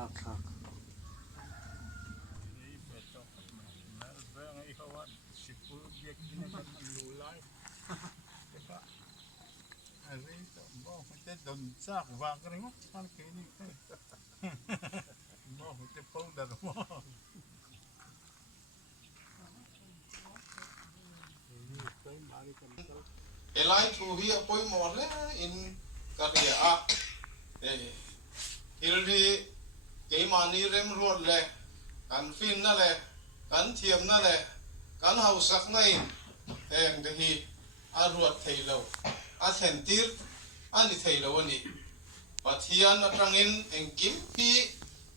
lakak Don sak vakring kan kini mau te powder mo elai thu hi apoi mo le in karia a ilri ke mani rem rod le kan fin na le kan thiam na le kan hau sak na in eng de hi a ruat thei lo a then tir ani thei lo ani pathian atangin engkim hi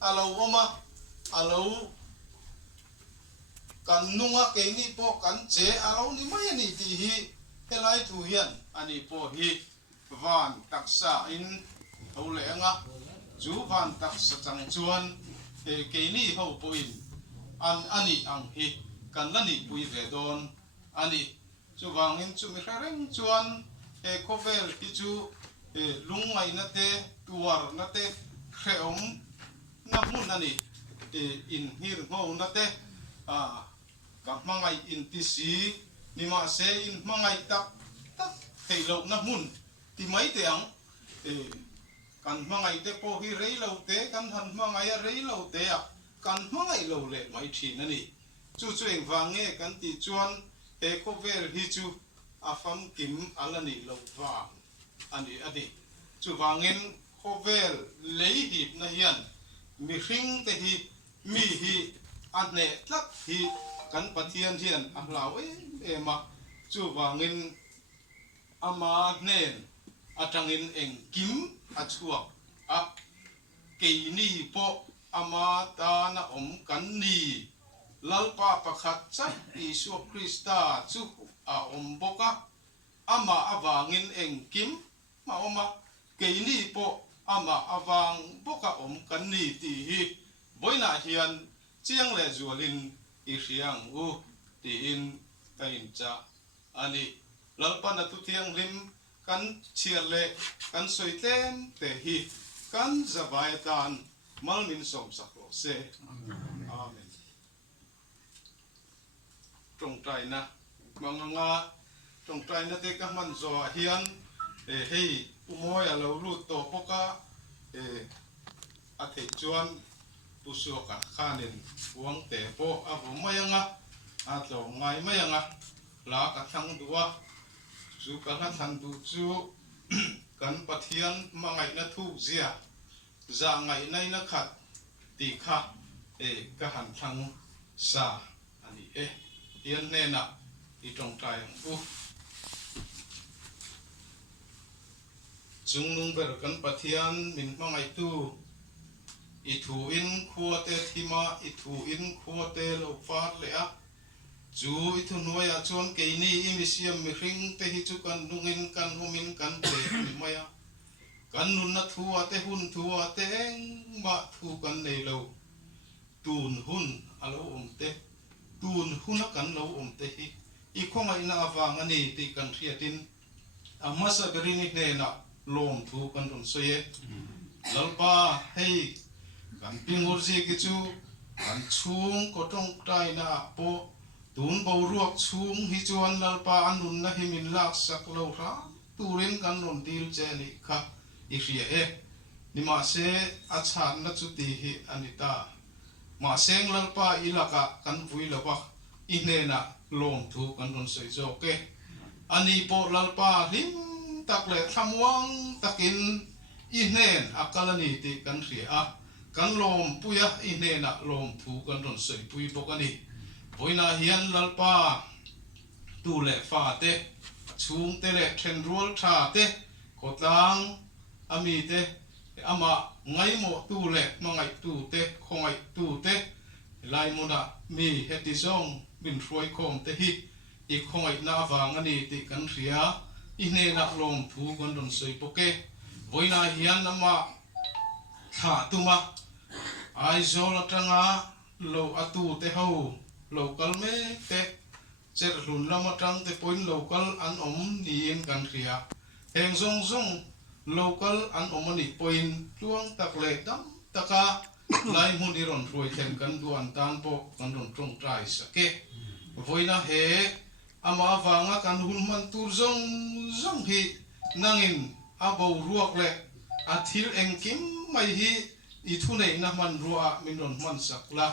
alo oma alo kan nunga ke ni po kan che alo ni mai ani ti hi helai thu hian ani po hi van taksa in ho le anga chu van taksa chang chuan ke ni ho po in ani ang hi kan lani pui ve don ani chu wangin chu mi reng chuan kovel hi chu lungai na te tuar na te khreom na mun ani in hir ngo na te ka mangai in ti si ni ma se in mangai tak thei lo na mun ti mai te ang kan mangai te po hi rei lo te kan han mangai a rei lo te a kan mangai lo le mai thin ani chu chueng wange kan ti chuan kovel hi chu afam kim alani lo wa ani adi chu wangin kovel lei hip na hian mi hring te hi mi hi ane tlak hi kan pathian hian a hlau ema chu wangin ama nen atangin eng kim a chuak a keini po ama ta na om kan ni lalpa pakhat chai Isu Krista chu a om boka ama awangin eng kim ma oma keini po ama awang boka om kan ni ti hi boina hian chiang le zualin I riang u ti in kain cha ani lalpa na tu thiang lim kan chiar le kan soitlem te hi kan zawai tan malmin som saklo se amen trong trai na manganga trong trai na te ka man zo hian hei umoi alo lut to poka a thei chuan tu su ka khanin uang te po a bu mayanga a tlo ngai mayanga la ka thang duwa chu ka na than du chu kan pathian mangai na thu zia za ngai nai na khat ti kha ka han thang sa ani tian ne na I trong trai u chung nung ber kan pathian min mangai tu I thu in khua te thima I thu in khua te lo fat le a chu I thu noya chuan ke ni mi siam mi hring te hi chu kan nungin kan humin kan te mi maya kan nun na thua te hun thua te eng ma thu kan nei lo tun hun alo om te tun hun kan lo om te hi I khongai na awang ani ti kan riatin amasa berini ne na lom thu kan ron soye lalpa hei kan pingur ji ki chu kan chung ko tong tai na po tun bo ruak chung hi chuan lalpa anun na himin lak sak lo ra turin kan ron dil che ni kha I ria ni ma se a chan na chu ti hi anita ma seng lalpa ilaka kan vui lawa I ne na lom thu kan ron soi zo ke ani po lalpa hlim tak le thamwang takin I nen akalani ti kan ria kan lom puya I ne na lom thu kan ron soi pui pokani boina hian lalpa tu le fa te chung te le then rual tha te kotlang ami te ama ngai mo tu le mangai tu te khongai tu te lai mona mi heti song min roi khom te hi I khongai na wang ani ti kan ria I ne na lom thu kan ron soi poke boina hian ama tha tuma ai zol atanga lo atu te ho local me te cher lun lama tang te point local an om ni in kan ria heng zong zong local an om ani point tuang tak le dam taka lai mun iron roi then kan duan tan po kan ron trong trai sake voina he ama wanga kan hun man tur zong hi nangin abo ruak le athil engkim mai hi I thu nei na man ruwa min ron man sakla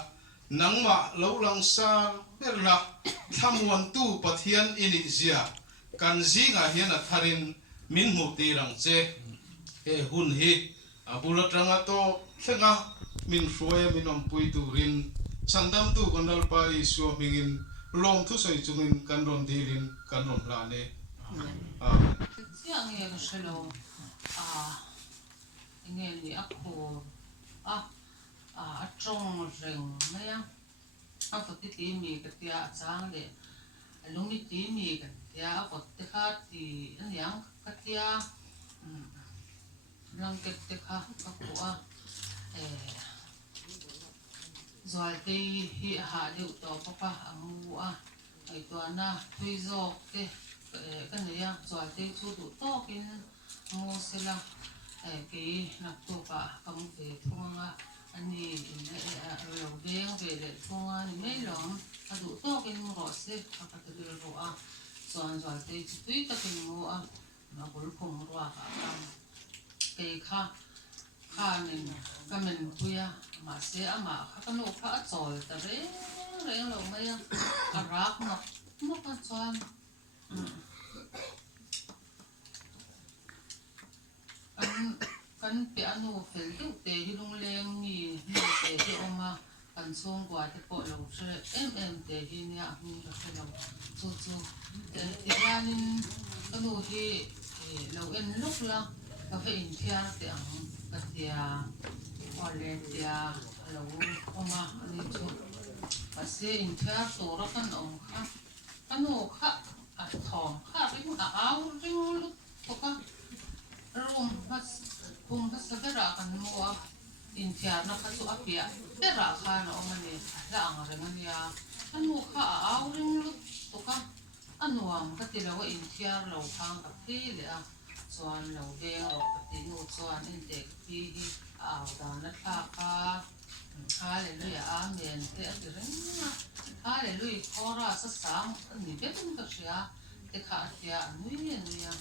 nangma lo lang sa perla thamuan tu pathian ini zia kan zinga hian a tharin min mu ti rang che e hun hi abula tranga to thenga min hruaya min om pui turin sandam tu kandal pa isu mingin lom thu soi chungin kan ron dilin kan ron la ne amen siang nge shelo nge ni akho trong rừng mấy á phật tí mì cái tia sáng để lúc mi tí mì cái tia phật tí khác thì anh yang cái tia lăng cái khác các cụ rồi thì hiện hạ điệu tàu papa amu ấy tuần na tùy dọc cái này á rồi thì chú đủ to cái mua xe la cái nạp tổ cả cầm về thùng anh đi lâu đêm về để thùng anh mấy lắm đủ to cái mua xe các cái đồ rồi rồi thì tùy tất cái mua mà cuối cùng mua cả cái nên cái mình thuê mà xe mà các nó khác rồi ta đấy lâu mấy rác nó cái chọn kan piano fel tu te hi lung leng ni te hi oma kan song kwa te po lo che te hi nia mi ka khelo chu te yanin kanu hi lo en luk la ka fe in thia te ang ka tia ole tia lo oma ani chu ka se in thia to ra kan om kha kanu kha a thom kha ring a au ring lu to ka rum pas sabera kan mua in tiar na khasu apia pera khana omani la angarengan ya anu kha auring lu to ka anuam ka tilawa in tiar lo khang ka ti le a chuan lo de ro ka ti nu chuan in te ti hi aw da na tha ka hallelujah amen te atirenga hallelujah khora sa sang ni betun ka sia te kha tia nuya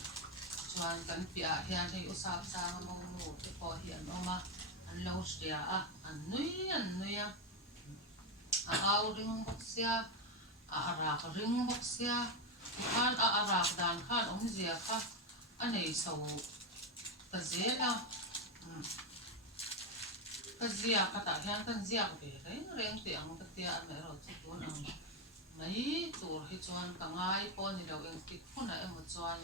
chuan kan pia hian hei usap sang mo mu te po hian oma an lo stia an nui a au ring bok sia a rak ring bok sia khan a rak dan khan om zia kha anei so ta zela ka zia ka ta hian kan zia ve reng te ang ka tia an ro chu ton ang mai tur hi chuan ka ngai po ni lo eng ti khuna em chuan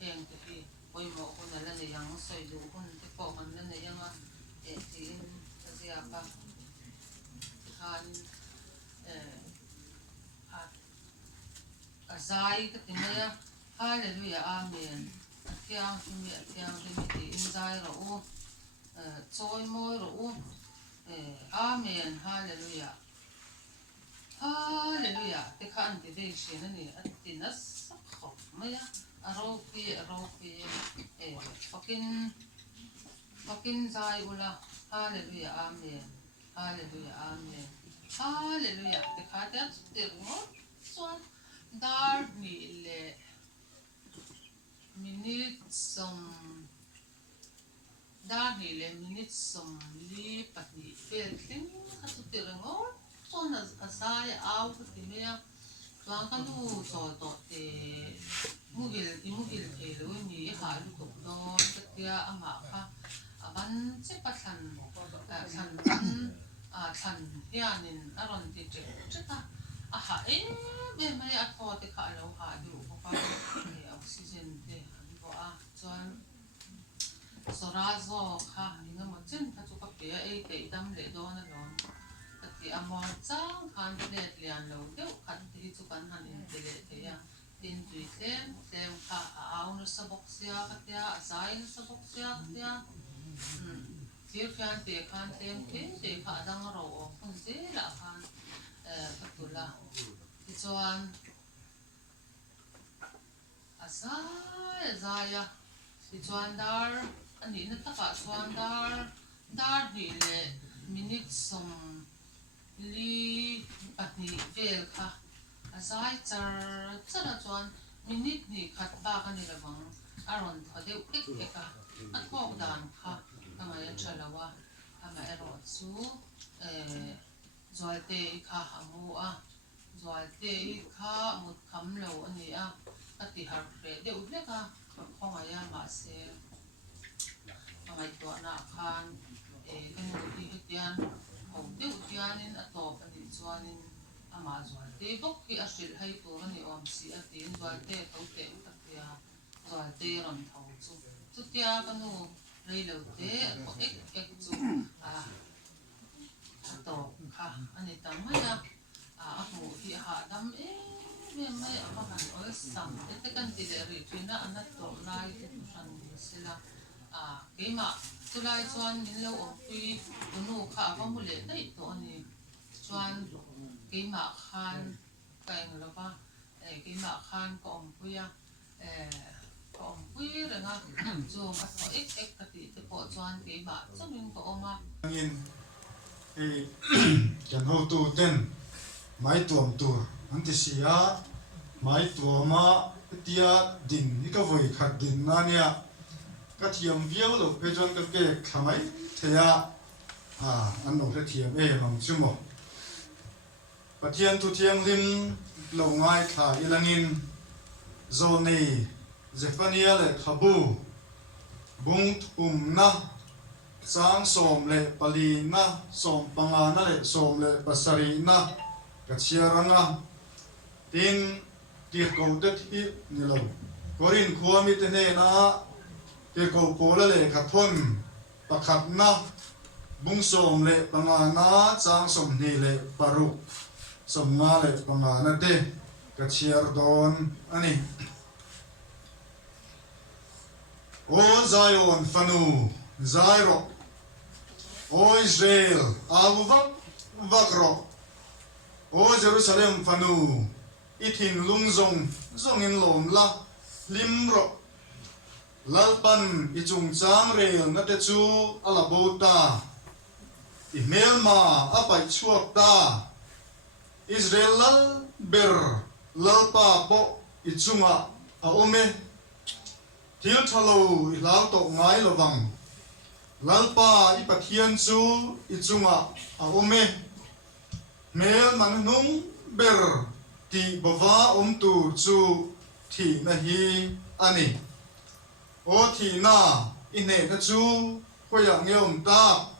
heng te hi oi mo ko na la ne yang soi du hun te po man na ne yang ti ta zia ka khan a zai ka ti maya hallelujah amen atiang mi ti in zai ro u choi moi ro u amen hallelujah hallelujah te khan ti ve she na ni atina sakho maya aropi fucking zai ula hallelujah amen hallelujah amen hallelujah te khate te mo swan dar ni le minute som li patni fel tin khatu te ngo swan asai au ti mea chuan kan lu so to te mugil te lo ni ha lu to no tia ama kha aban che pathan than hianin aron ti cheta a ha me mai a tho te kha lo ha du ko pa oxygen te an bo a chuan sorazo kha ninga mo chen kha chu ka pe te dam le do na lo ti amor chang khan le lian lo deu khan ti chu kan han in te le te ya tin tui tem kha au no sabok sia ka tia azai no sabok sia ka tia tir khan te khan tem te kha dang ro o khun se la khan ka tula ti chuan azaya ti chuan dar ani na taka chuan dar ni le minute som li pahni vel kha azai chara chuan minute ni khat ba ka ni lawang aron thodeu ek athok dan kha kama yan chalawa kama ero chu zolte kha hamu a zolte kha mut kham lo ani a ati har pre deu le ka khonga ya ma se ngai to na khan kan ni hetian hom deu tianin atop ani chuanin ama zolte bok ki ashil hai to ani om si atin zolte tote utia zolte ram thau chu tia kanu reilo te ek chu to kha ani tamaya amu hi ha dam me mai apakan ol sam ete kan ti le ri thina anat to lai te san sila keima tulai chuan min lo om pi unu kha ba mu le dai to ani chuan keima khan kaing lova keima khan ko om puya ko om pui renga chu ma to ek ka ti te po chuan keima chamin ko oma in kan ho tu ten mai tuam tur antisia mai tuama tia din ni ka voi khat din na nia ka thiam viau lo pe jon ka ke khamai thea an no the thiam mang chumo pathian tu thiang lim lo ngai kha ilangin zoni zefania le khabu bung na sang som le pali na som pangana le som le pasari na kachiaranga tin tir ko te hi nilo korin khuami te ne na tir ko pola le khathon pakhat na bung som le pangana sang som ni le paru som nga le pangana te kachiar don ani o Zion fanu Zairo o Israel avak vakro o Jerusalem fanu ithin lungzong zongin lom la limro lalpan ichung chang rel na te chu alabota imelma apai chuak ta Israel lal ber lalpa po ichunga a ome thil thalo ilau to ngai lowang lalpa ipathian chu ichunga a ome mel man nung ber ti bawa tu chu thi na hi ani o thi na ine na chu khoya ngeom ta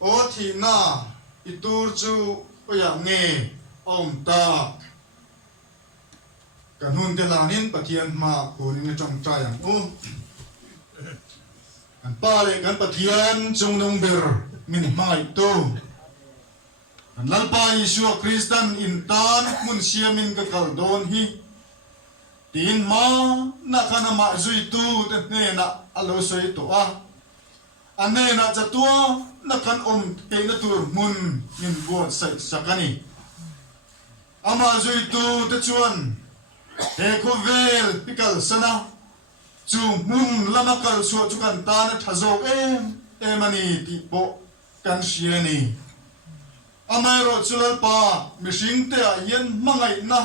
o thi na itur chu khoya nge om ta kan hun te lanin pathian ma kun ni trong trai ang an pa le kan pathian chung nong ber min mai to an lalpa Yeshua Kristan in tan mun siamin ka kal don hi tin ma na kana ma zui tu te ne na alo soi to a ane na chatua na kan te na tur mun min go sai sakani ama zui tu te chuan he ko vel pikal sana chu mun lamakal so chu kan ta na thazo emani ti bo kan siani amaro chulal pa mishing te a yen mangai na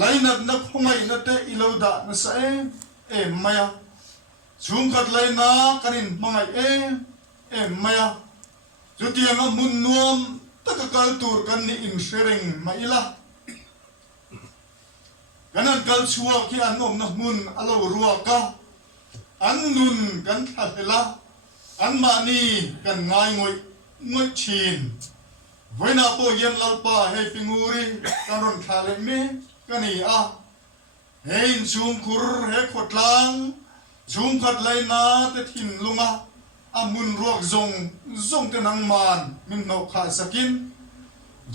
lainat na khongai na te iloda na sa maya chung khat laina kanin mangai maya chutiang a mun nuam takakal tur kan ni in sharing maila kanan kal chuwa ki an om na mun alo ruwa ka an nun kan thela an ma ni kan ngai ngoi chin voina po yen lalpa he pinguri kanon khale me kani a hein chung khur he khotlang chung khat laina te thin lunga amun ruak zong te nang man min no kha sakin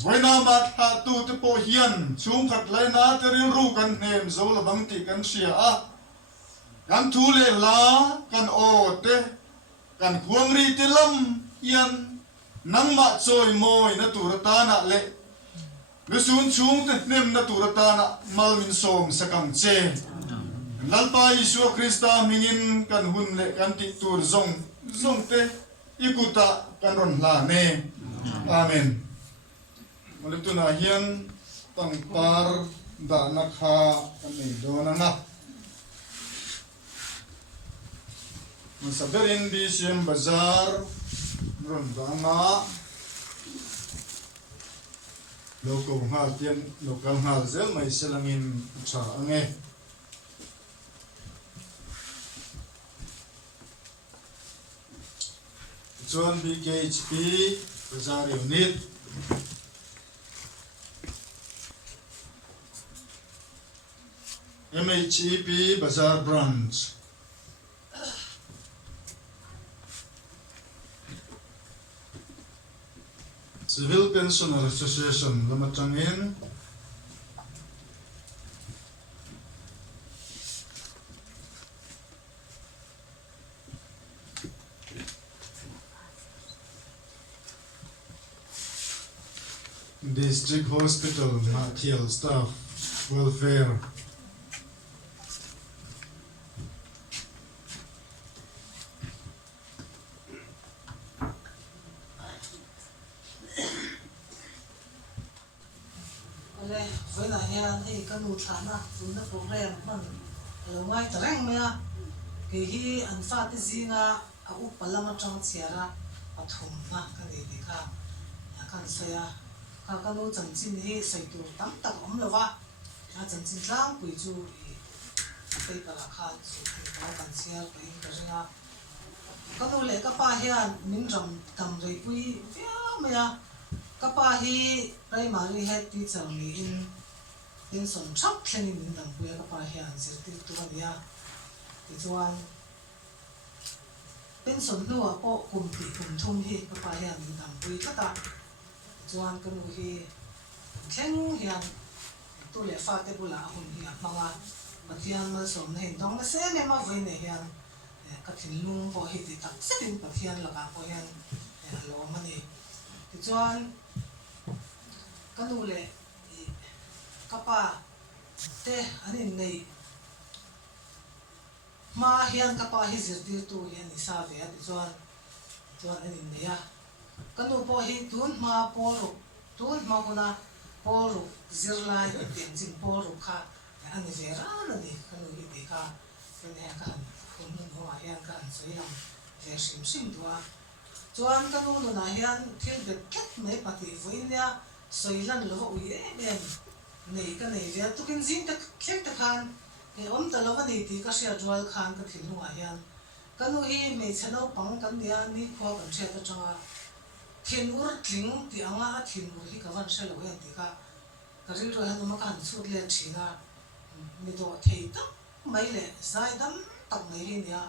voina ma tha tu te po hian chung khat laina te ru kan nem zo la bang ti kan sia a kan thu le la kan o te kan khuang ri te lam yan nang ma choi moi na turata na le lusun chung te nem na turata na mal min som sakam che lalpa Yeshua Krista mingin kan hun le kan ti tur zong te ikuta kan ron la ne amen malituna hian tangpar da nakha kan nei do na na masaberin di siam bazar ron danga local ngal zel mai selangin cha ange John BKHP Bazar Unit MHEP Bazar Branch Civil Pensioner Association Lamatangin District Hospital Mathiel Staff Welfare với là nhà thì cái nút thản à chúng ta program mình ở ngoài tereng mày à cái hi anh phát cái gì nga à u palam trong chia ra à thùng na cái gì thì cả cái gì à cái nút chân chính hi xây tu tắm tắc lâu à chân chính lang quỳ chu cái cái là khai cái cái chia cái gì à cái nút lệ cái pa hi mình rầm tầm rồi quỳ phía mày à cái pa hi primary head teacher ni in son chak thlen in dang puya ka par hian sir ti tu ania ti chuan pension lu a po kum thum hi ka par hian in dang pui kata chuan ka nu hi thleng hian tu le fa te bula hun hi a manga pathian mal som nei dong na se me ma voi ne hian ka thin lung po hi ti tak setin pathian la ka po hian lo ma ni ti chuan ka nu le kapa te anin nei ma hian kapa hi zirtir tu hian isa ve ati chuan anin nei a kanu po hi tun ma poru tun ma huna poru zirlai ten jin poru kha ani ve ran ani kanu hi te kha kani ha kan hun ho hian kan soilam ve sim duwa chuan kanu nu na hian thil bet ket mai pati voinia soilan lo ui em nei ka nei ve tu kin zin ta khlek ta khan ke om ta lo ni ti ka sia joal khan ka thil nu a hian kanu hi me chano pang kan dia ni kho kan che ta changa thin ur tling ti anga thin ur hi ka van shelo hian ti ka ri ro han ma kan chut le thina mi do thei ta mai le sai dam tak mai hi nia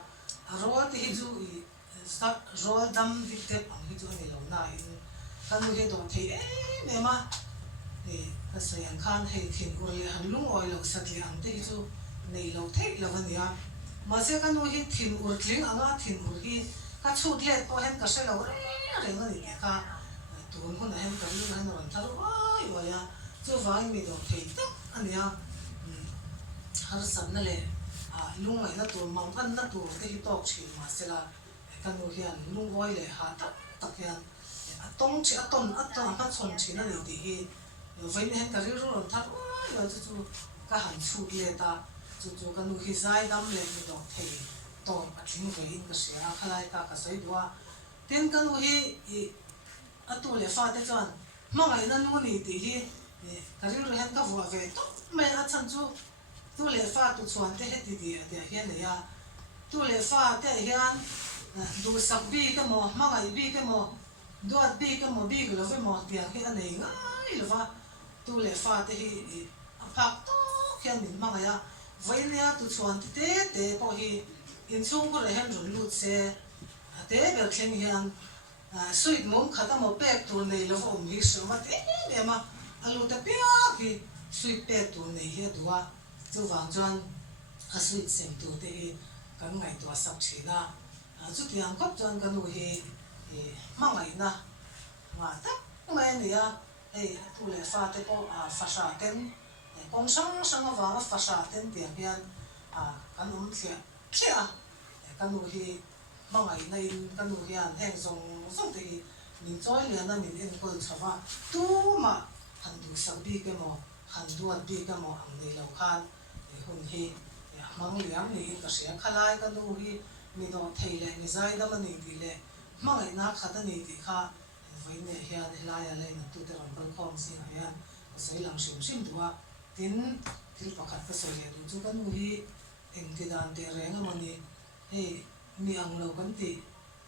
a ro ti hi chu i sa ro dam di te pang hi chu ni lo na in kanu hi do thei me ma cái sợi anh khan hay thiên của người hắn lung oil lâu sát liền thế chứ này lâu thế lâu vậy à mà sẽ cái nuôi thiên của tiếng anh á thiên của cái chút lệ po hen cái sẽ lâu đấy rồi cái cái tuần hôm nay hen cái lúc hen rồi thằng ơi vậy à chứ vài mình đâu thấy đó anh à har sẵn nè lung này nó tuần mong ăn nó tuần cái tóc chỉ mà sẽ là cái nuôi hen lung oil lệ hạt tắc hen tông chỉ tông cái chọn chỉ nó để thì vậy nên cái rượu rồi thắt rồi chú cái hàng chua lệ ta chú cái nuôi khi dai đâm lên thì đó thì to bắt chính cái in cái sữa khai ta cái sấy đua tiền cái nuôi tu lệ pha thế chọn mà ngày nay nuôi này thì cái rượu rồi hắn cái vua về to mấy chân chú tu lệ pha tu chọn thế hết thì hiện này à tu lệ pha thế hiện đồ sập bi cái mỏ mà ngày bi cái mỏ đuôi bi cái mỏ bi cái là với mỏ tiền cái anh này ngay là pha tu le fa te hi phak to khian min ma ya voinia tu chuan te po hi in chung ko le han run lut se te bel thleng hian suit mom khata mo pek tu nei lo om hi so ma te ne ma alu ta pia ki suit pek tu nei hi duwa chu wang chuan a suit sem tu te hi kan ngai to sak thina chu tiang kop chuan kan nu hi ma ngai na ma ta mai ne ya tu le fa te po fa sha ten kong sang wa fa sha ten ti hian kan thia kan nu hi mangai na in kanu hian heng zong te min choi lian na min en kol chawa tu ma han du sak bi ke mo han duat bi ke mo ang nei lo khan hun hi mang liam ni ka sia khalai ka nu hi mi do thei le mi zai da mani ti le mangai na khata ni ti kha vai ne hian helai a le na tu te ram kal khom si hian sei lang sim duwa tin til pakhat ka sei le du chu kan nu hi eng ti dan te reng a mani he mi ang lo kan ti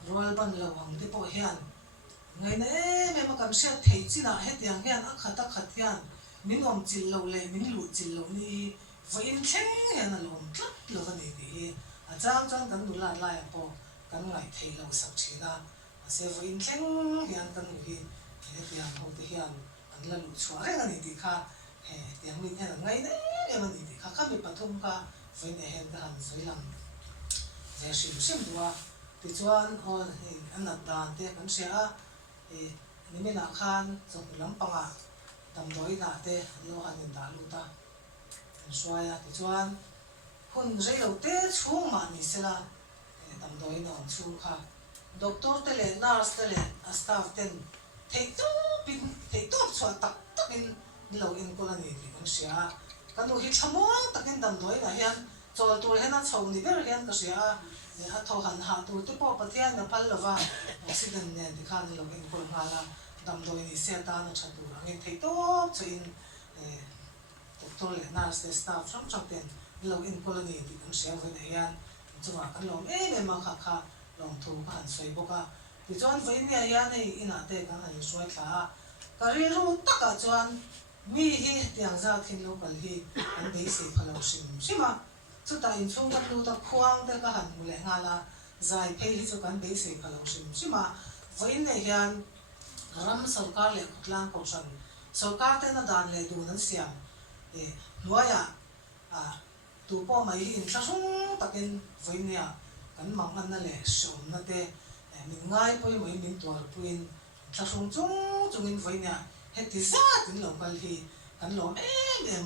royal ban lo ang te po hian ngai na me ma kam sia thei china he tiang hian a khata khat hian min om chil lo le min lu chil lo ni vai in thleng hian a lom tlat lo ani ti a chang kan du la lai po kan ngai thei lo sak thina a se vai in thleng hian kan nu hi he tiang ho te hian an la lu chua re ani ti kha he tiang min hian ngai na ani ti kha ka mi pathum ka vai ne hen ka han sei lam ve sim duwa ti chuan on an nat dan te kan sia ni me na khan chok lam panga tam doi na te lo han in da lu ta swaya ti chuan hun rei lo te chung ma ni sela tam doi na on chung kha doctor te le nurse te le staff ten thei tu chwa tak takin lo in ko la ni ti kan sia kan nu hi thamong takin tam doi na hian chol tur hena chho ni ber hian ka sia a tho han ha tur te po pathian na pal lova oxygen ne ti khan lo in ko hala dam doi ni se ta na chatu angin thei to chuin doctor le nurse staff sam ten lo in colony ti kan sia voi ne hian chuwa kan lo ma kha long thu kan sei boka ti chuan voi ne hian nei ina te kan han suai thla kari ru taka chuan mi hi tiang za thin lo kal hi an dei se phalo sima chu ta in chung kan lu ta khuang te ka han mu le ngala zai phei hi chu kan dei se phalo sima voi ne hian ram sarkar le khutlang ko san sarkar te na dan le du nan siam luaya tu po mai in thlasung takin voinia kan mang an na le som na te min ngai poi mai min tuar puin thlasung chung in voinia he ti za tin lo kal hi kan lo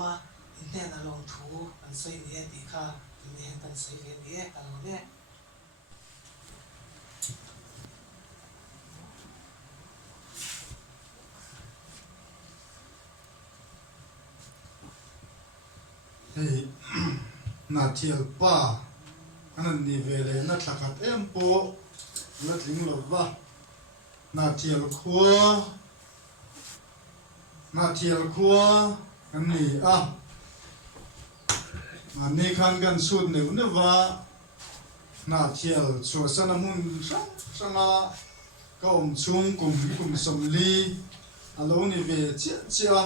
ma in te na long thu kan sei ni ti kha ni kan sei ve ni kan lo ne hey na thial pa anan ni vele na thlakat em po na tling lo wa na thial khua an ni a ni khan kan sut ne ne wa na thial chu sanamun sanga ka chung kum som li alo ni ve chia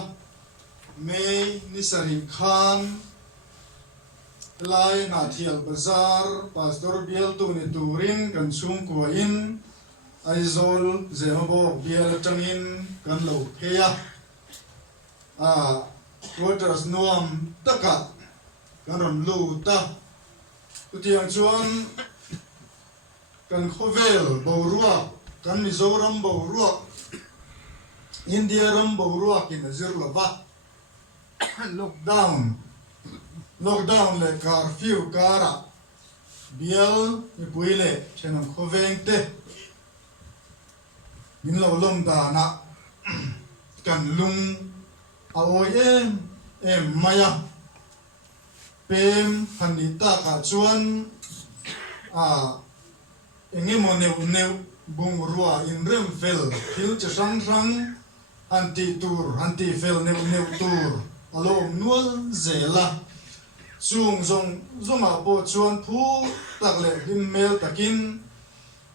mei ni sari khan lai na thial bazar pastor bial tu ni turin kan chung ko in aizol zemo bial tangin kan lo pheya quarters nuam taka kan ron lu ta tiang chuan kan khovel borua kan mizoram borua india ram borua kin azir lova lockdown le curfew kara bial ni puile chenam khoveng te min lo lom da na kan lung aoi em maya pem hanita ka chuan engi mo neu bung ruwa in rem fel thil che sang anti fel neu tur alom nual zela zong a po chuan phu tak le dim mel takin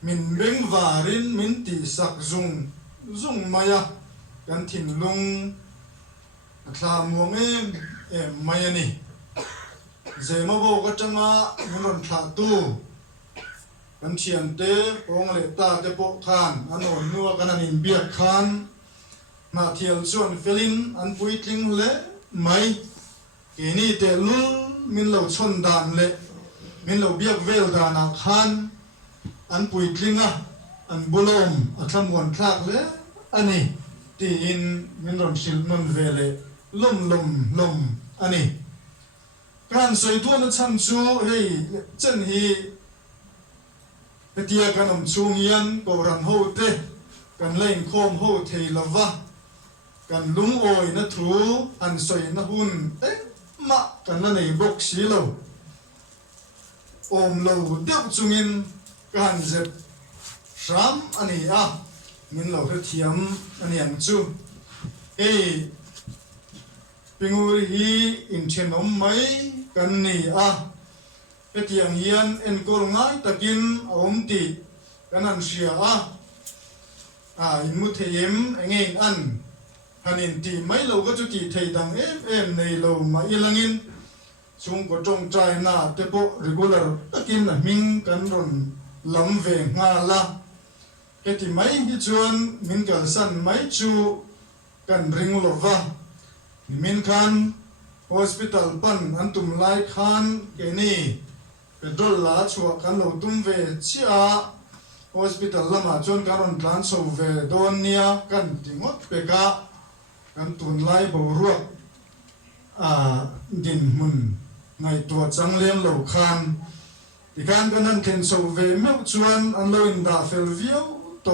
min beng varin min ti sak zung maya kan thin lung thla muang em maya ni zema bo ka changa mun thla tu kan thian te ong le ta te po khan anon nuwa kan anin biak khan na thial chuan felin an puitling le mai kini te lul min lo chon dan le min lo biak vel dana khan an puitlinga an bulom athamon thak le ani ti in min ron sil non vele lom ani kan soi tu na chan chu hei chen hi tia kan chung hian ko ran ho te kan lein khom ho thei lova kan lung oi na thu an soi na hun ma kan la nei bok si lo om lo deuh chungin kan zep ram ani a min lo the thiam ani ang chu pinguri hi in thenom mai kan ni a petiang hian en kol ngai takin om ti kanan sia a in mu theim engeng an hanin ti mai lo ga chu ti thei dang em nei lo ma ilangin chung ko tong trai na te po regular takin na ming kan ron lam ve nga la keti mai hi chuan min kal san mai chu kan ring lova min khan hospital pan antum lai khan ke ni petrol la chua kan lo tum ve chia hospital lama chon karon tlan so ve don nia kan tingot peka kan tun lai bo ruak din mun ngai to changlem lo khan ikan kanan ken so ve meu chuan an lo in da fel view to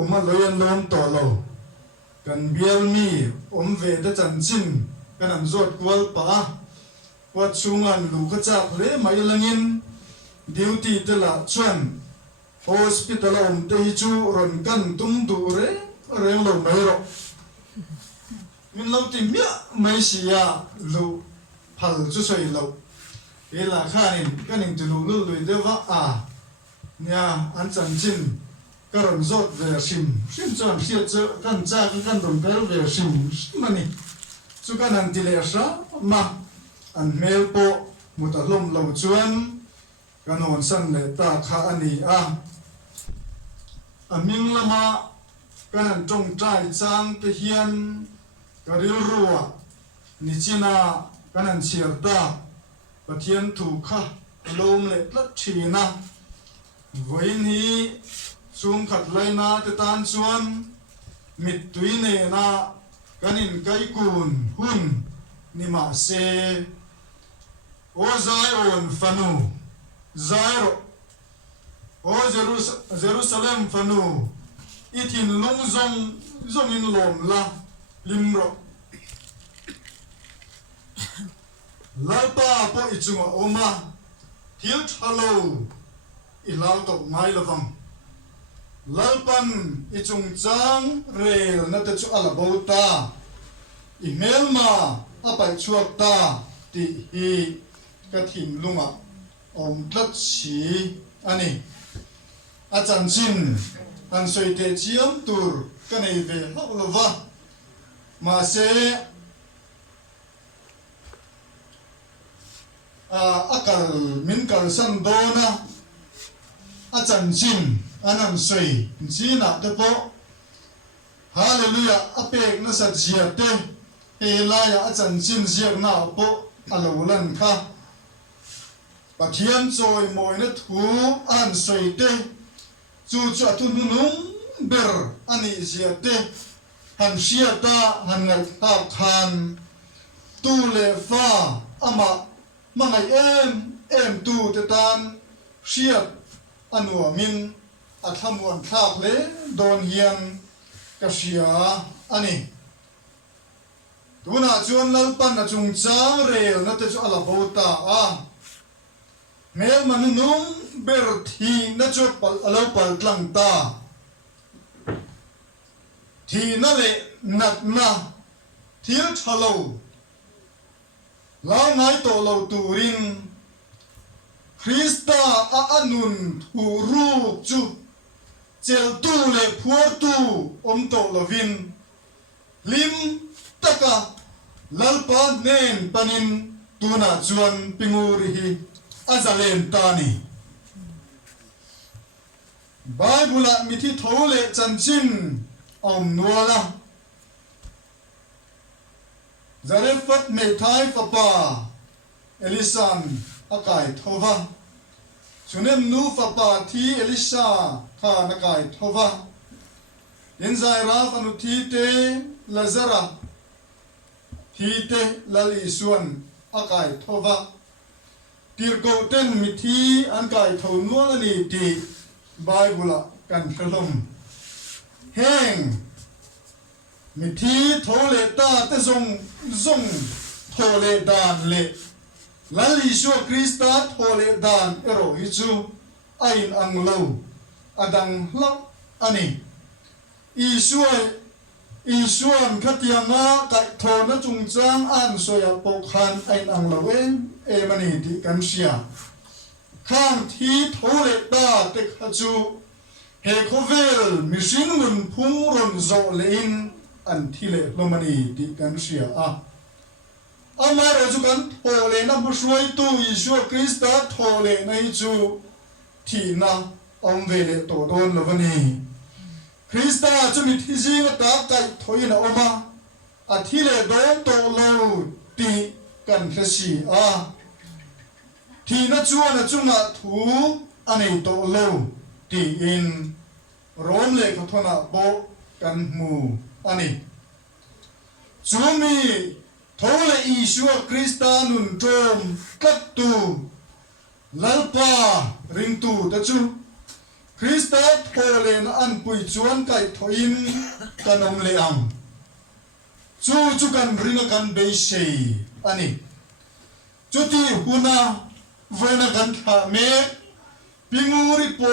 oma loyan lom to lo kan bial mi ve da chan chin kanan zot kwal pa wat chungan lu ka chak le mai langin duty te la chuan hospital te hi chu ron kan tum du reng lo mai ro min lo ti mia mai sia lu phal chu soi lo ela khanin kanin tu lu de wa nya an chan chin karon zot ve sim chan sia chu kan cha kan ron per ve sim mani chu kanan ti le sa ma an mel po mutalom lo chuan kanon san le ta kha ani aming lama kanan tong trai chang te hian karil ruwa ni china kanan chiar ta pathian thu kha lom le tlat thina voin hi chung khat laina te tan chuan mit tuine na kanin kai kun hun ni ma se o zai on fanu zairo o Jerusalem fanu itin lung zong in lom la limro lalpa po ichunga oma thil thalo ilaw to ngai lawang lalpan ichung chang rel na te chu alabota email ma apai chuak ta ti hi ka thim lunga om tlat chi ani achan chin an soite chiam tur ka nei ve hawlova ma se akal min kal san dona achan chin anan soi china te po hallelujah apek na sat jiate elaya achan chin ziak na po alolan kha pathian choi moi na thu an soi te chu chu athun nung ber ani ziate han siata han ngal ta khan tu le fa ama mangai em tu te tan siat anua min athamuan thak le don hian kasia ani tuna chuan lalpan na chung chang rel na te chu ala bota mel manunung ber thi na chu pal alo pal tlang ta thi na le nat na thil thalo lao ngai to lo turin Krista anun uru chu chel tu le phuar tu om to lovin lim taka lalpa nen panin tuna chuan pinguri hi azalen tani Bible mithi thole chanchin om nuala Zarefat me thai papa Elisan akai thova chunem nu papa thi Elisa kha nakai thova inzai ra fanu thi te lazara thi te lali suan akai thova tir ko ten mi thi an kai thau nual ani ti Bible kan kalom heng mi thi thole ta te zong thole dan le lali shu Krista thole dan ero hi chu ain ang lo adang lok ani Isuan katianga kai thona chungchang an soya pokhan ain ang lo e mani ti kan sia khang thi thole ta te khachu he khovel mission mun phung ron zo lein an thile lomani ti kan sia a amar ro chu kan thole na bu suai tu Isu Krista thole nai chu thi na om vele to don lovani Krista chu mi thi jing ta kai thoina oma a thile don to lo ti kan thasi a thi na chuana chunga thu anei to lo ti in rom le ko thona bo kan mu ani chumi thole Isu Krista nun tom kat tu lalpa ring tu ta chu Krista thole na an pui chuan kai thoin kanom le am chu kan ringa kan be sei ani chuti huna vena kan tha me pinguri po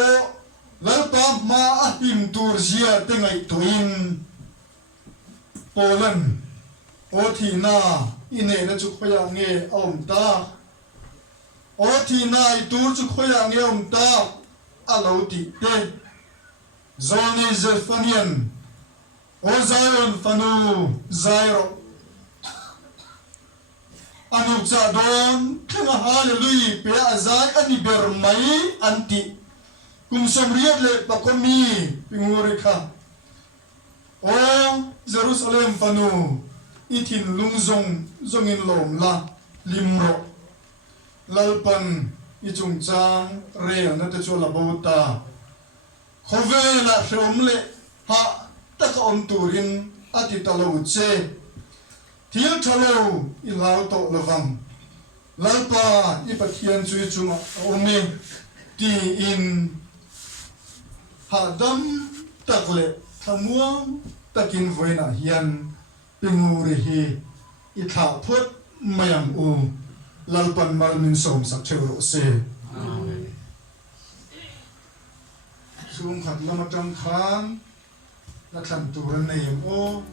lalpa ma ahim tur zia tengai toin polan othi na ine na chu khoya nge om ta othi na I tur chu khoya nge om ta alo ti te zoni zefanian o zion fanu zairo anu cha don thanga hallelujah pe azai ani ber mai anti kum somriat le pakomi pinguri kha o Jerusalem fanu ithin lungzong zongin lom la limro lalpan ichung chang re na te chu la bota khove la hromle ha taka om turin ati talo che thil thalo I lau to lawam lalpa I pathian chui chuma ome ti in hadam takle thamuam takin voina hian pinguri hi I tha phut mayam u lalpan marmin som sak chero se sum khat lama tang khan la than turan nei o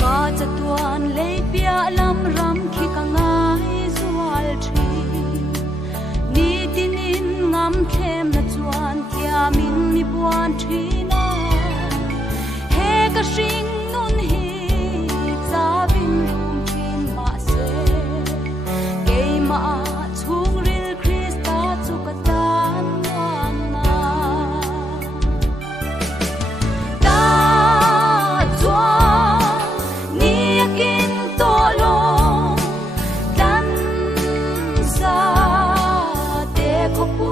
ba cha tuan le pia lam ram khi ka ngai zual thi ni tinin ngam khem na chuan kia min ni buan thina he ka shing nun hi za bin rum thin ma se ke ma chung ril Krista chu ka tan wan na ta chuan ni kin to lo dan sa te ko pu